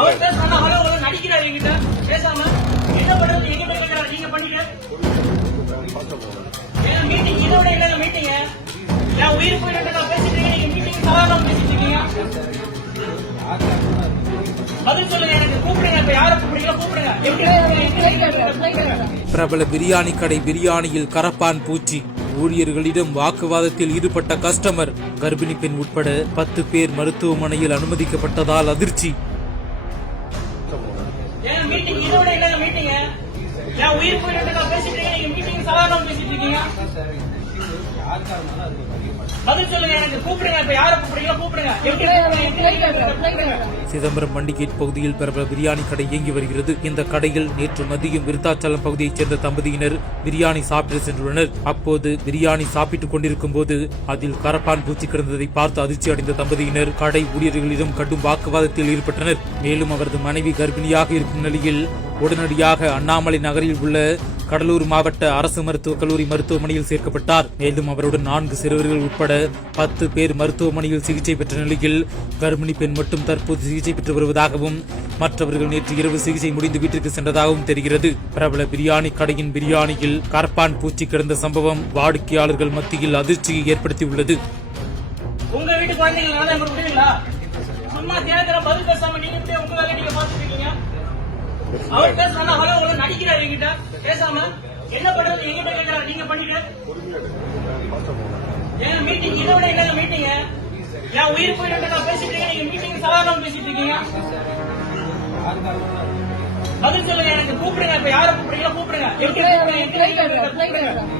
அவர் பேசுறாங்க, அவர் நடிக்கிறாரு என்கிட்ட பேசாம. என்ன பண்றது? எங்க போய் கேட்கிறாரு, நீங்க பண்ணிக்க. மீட்டிங் இதோட இல்ல மீட்டிங். என் உயிர் போயிட்டு நான் பேசிட்டு இருக்கேன், நீங்க மீட்டிங் சாதாரண பேசிட்டு இருக்கீங்க. பதில் சொல்லுங்க, எனக்கு கூப்பிடுங்க. இப்ப யாரை கூப்பிடுறீங்களோ கூப்பிடுங்க. பிரபல பிரியாணி கடை பிரியாணியில் கரப்பான் பூச்சி. ஊழியர்களிடம் வாக்குவாதத்தில் ஈடுபட்ட கஸ்டமர். கர்ப்பிணி பெண் உட்பட 10 பேர் மருத்துவமனையில் அனுமதிக்கப்பட்டதால் அதிர்ச்சி. மீட்டிங் இதோட இல்ல மீட்டிங். என் உயிர் போயிட்டு நான் பேசிட்டு இருக்கேன், நீங்க மீட்டிங் சாதாரண பேசிட்டு இருக்கீங்க. பதில் சொல்லுங்க, எனக்கு கூப்பிடுங்க. இப்ப யாரை கூப்பிடுறீங்களோ கூப்பிடுங்க. சிதம்பரம் மண்டிகேட் பகுதியில் பிரபல பிரியாணி கடை இயங்கி வருகிறது. இந்த கடையில் நேற்று மதியம் விருத்தாச்சலம் பகுதியைச் சேர்ந்த தம்பதியினர் பிரியாணி சாப்பிட்டு சென்றுள்ளனர். அப்போது பிரியாணி சாப்பிட்டுக் கொண்டிருக்கும் போது அதில் கரப்பான் பூச்சி கிடந்ததை பார்த்து அதிர்ச்சி அடைந்த தம்பதியினர் கடை ஊழியர்களிடம் கடும் வாக்குவாதத்தில் ஈடுபட்டனர். மேலும் அவரது மனைவி கர்ப்பிணியாக இருக்கும் நிலையில் உடனடியாக அண்ணாமலை நகரில் உள்ள கடலூர் மாவட்ட அரசு மருத்துவக் கல்லூரி மருத்துவமனையில் சேர்க்கப்பட்டார். மேலும் அவருடன் 4 சிறுவர்கள் உட்பட 10 பேர் மருத்துவமனையில் சிகிச்சை பெற்ற நிலையில் கர்ப்பிணி பெண் மட்டும் தற்போது சிகிச்சை பெற்று வருவதாகவும் மற்றவர்கள் நேற்று இரவு சிகிச்சை முடிந்து வீட்டிற்கு சென்றதாகவும் தெரிகிறது. பிரபல பிரியாணி கடையின் பிரியாணியில் கரப்பான் பூச்சி கிடந்த சம்பவம் வாடிக்கையாளர்கள் மத்தியில் அதிர்ச்சியை ஏற்படுத்தியுள்ளது. உங்க வீட்டு குழந்தைங்களா சும்மா தேர்தல பதில் பேசாம நீங்க உங்க வேலை நீங்க பாத்துட்டு இருக்கீங்க. அவர் பேசுறாங்க, அவர் நடிக்கிறாரு என்கிட்ட பேசாம. என்ன பண்றது? எங்க போய் கேட்கிறாரு, நீங்க பண்ணிக்க. மீட்டிங் இதோட இல்ல மீட்டிங். என் உயிர் போயிட்டு நான் பேசிட்டு இருக்கேன், நீங்க மீட்டிங் சாதாரண பேசிட்டு இருக்கீங்க. பதில் சொல்லுங்க, எனக்கு கூப்பிடுங்க. இப்ப யாரை கூப்பிடுறீங்களோ கூப்பிடுங்க.